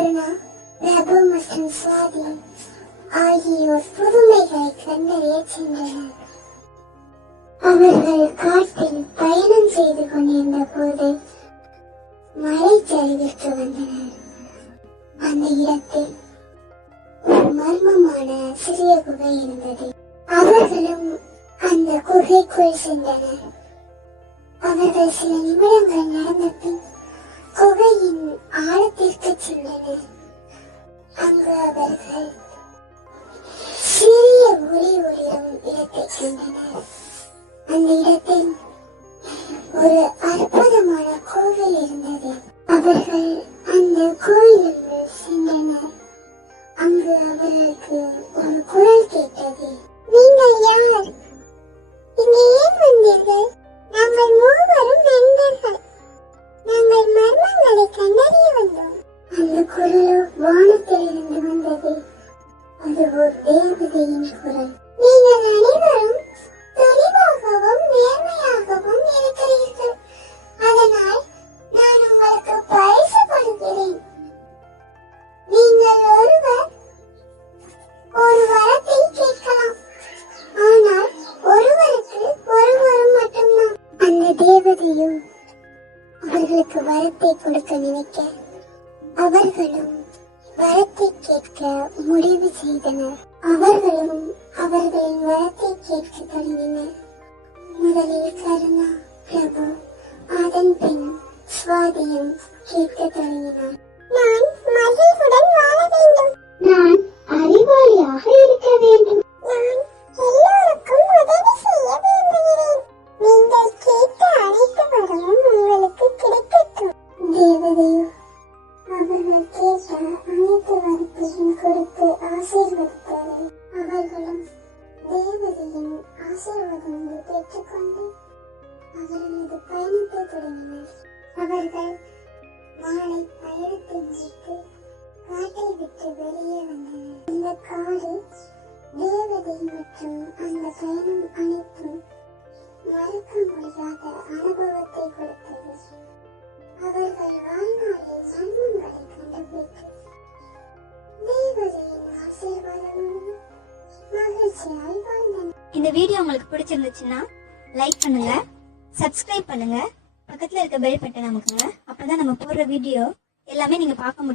கருணா, பிரபு மற்றும் சுவாதி ஆகியோர் புதுமைகளை கண்டறியச் சென்றனர். அவர்கள் காட்டில் பயணம் செய்து கொண்டிருந்த போது மலைச்சரிவிற்கு வந்தனர். அந்த இடத்தில் ஒரு மர்மமான சிறிய குகை இருந்தது. அவர்களும் அந்த குகைக்குள் சென்றனர். அவர்கள் சில நிமிடங்கள் நடந்த பின் குகையின் ஆழத்திற்கு சென்றனர். அங்கு அவர்கள் சிறிய ஒளி ஒளிரும் இடத்தை கண்டனர். அந்த இடத்தில் ஒரு அற்புதமான கோவில் இருந்தது. அவர்கள் அந்த கோயிலுக்குள் சென்றனர். அங்கு அவர்களுக்கு ஒரு குரல் கேட்டது. நீங்கள் யார்? இங்கே ஏன் வந்தீர்கள்? நாங்கள் மூவரும் நண்பர்கள். நாங்கள் மர்மங்களை கண்டறிய வந்தோம். அந்த குரலோ வானத்தில் இருந்து வந்தது. அது ஒரு தேவதையின் குரல். நீங்கள் அனைவரும் துணிவாகவும் நேர்மையாகவும் இருக்கிறீர்கள். அதனால் நான் உங்களுக்கு பரிசு கொடுக்கிறேன். நீங்கள் ஒரு வரத்தை கேட்கலாம். ஆனால் ஒருவருக்கு ஒருவரும் மட்டும்தான். அந்த தேவதையும் அவர்களுக்கு வரத்தை கொடுக்க நினைக்க அவர்களும் வரத்தை கேட்க முடிவு செய்தனர். அவர்களும் அவர்களின் வரத்தை கேட்க தொடங்கினர். முதலில் கருணா, பிரபு, அதன் பின் சுவாதியும் கேட்க தொடங்கினார். நான் மகிழ்வுடன் வாழ வேண்டும். நான் அறிவாளியாக இருக்க வேண்டும். நான் எல்லோருக்கும் உதவி செய்ய விரும்புகிறேன். நீங்கள் கேட்ட அனைத்து வரமும் உங்களுக்கு கிடைக்கட்டும். தேவதையோ அவர்கள் கேட்ட அனைத்து வரத்தையும் கொடுத்து ஆசீர்வதித்தார்கள். அவர்களும் தேவதையின் ஆசீர்வாதங்களை பெற்றுக்கொண்டு அவர்களது பயணத்தை தொடங்கினர். அவர்கள் மாலை பயணத்தை முடித்து காட்டை விட்டு வெளியே வந்தனர். இந்த காடு தேவதை மற்றும் அந்த பயணம் அனைத்தும் மறக்க முடியாத அனுபவத்தை கொடுத்தது. அவர்கள் வாழ்நாளில் மர்மங்களை கண்டுபிடித்து தேவதையின் ஆசீர்வாதமுடன் மகிழ்ச்சியாய் வாழ்ந்தனர். இந்த வீடியோ உங்களுக்கு பிடிச்சிருந்துச்சுன்னா லைக் பண்ணுங்க, சப்ஸ்கிரைப் பண்ணுங்க, பக்கத்துல இருக்க பெல் பட்டன் அமுக்குங்க. அப்பதான் நம்ம போடுற வீடியோ எல்லாமே நீங்க பார்க்க முடியும்.